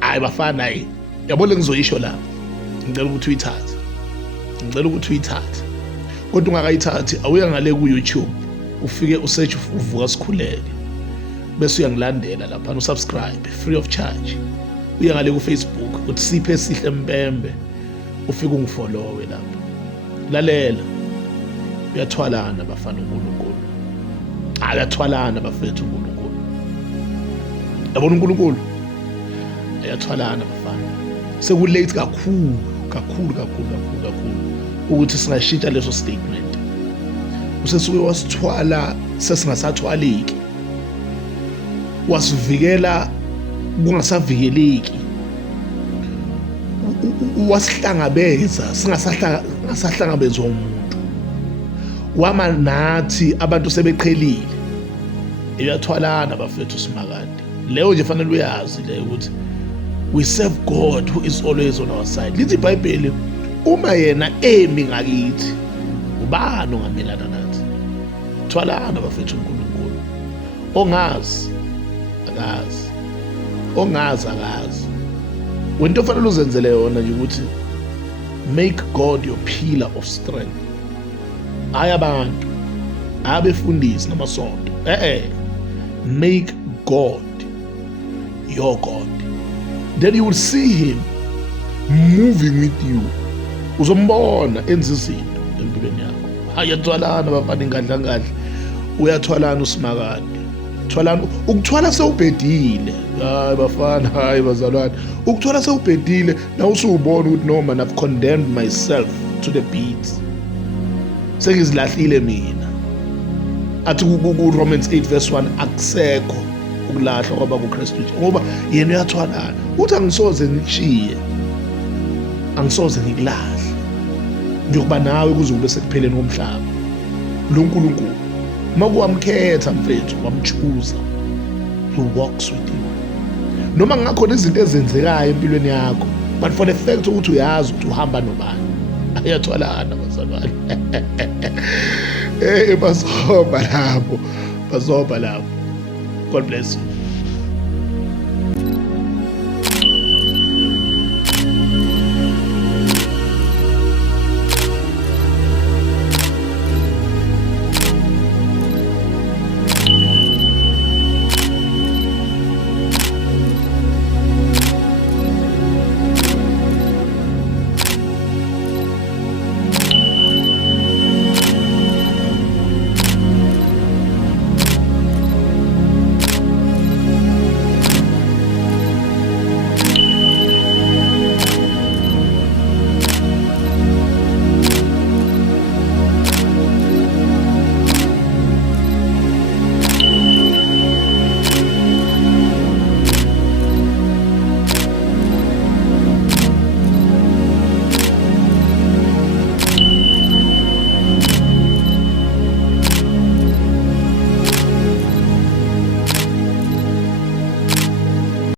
hayi bafana hayi yabo lengizoyisho la ngicela ukuthi uyithathe kodwa ungakayithathi awuya ngale ku YouTube ufike usearch uvuka sikhuleke bese uyangilandela lapha usubscribe free of charge uya ngale ku Facebook uthi Siphe Sihle Mpembe ufike ungifollowe lapha lalela uyathwalana bafana uNkulunkulu ayathwalana bafethu uNkulunkulu yabona uNkulunkulu ayathwalana bafana sekulate kakhulu ukuthi singashintsha leso statement usesuke wasithwala sesingasathwaleki wasivikela kungasavikeleki wasihlangabeza singasahlangabezwa umuntu wama nathi abantu sebeqhelile iyathwalana bafethu simakade leyo nje fanele uyazi le ukuthi we serve God who is always on our side lithi iBhayibheli uma yena emi ngakithi ubani ongamelana nathi thwalana bafethu uNkulunkulu ongazi akazi wento fanele uzenzele yona nje ukuthi make God your pillar of strength hayi abantu abefundisi namasonto make God your God, then you will see him moving with you uzombona enza izinto empilweni yakho ayathwalana bafana ingadla uyathwalana usimakade thwalana ukuthwala sewubhedile hayi bafana hayi bazalwane ukuthwala sewubhedile na usubona ukuthi no man I've condemned myself to the pit sengizilahlile mina athi ku Romans 8 verse 1 akusekho ukulahlwa kwaba kuKristu ngoba yena uyathwalana uthi angisoze ngikushiye angisoze ngikulahle ngiyokuba nawe kuze kube sekupheleni komhlaba lo nkulunkulu makuwamkhetha mfethu wamchuza he walks with you noma ngakhona izinto ezenzekayo empilweni yakho but for the fact ukuthi uyazi ukuthi uhamba nobani ayathwalana bazalwane bazoba lapho God bless you.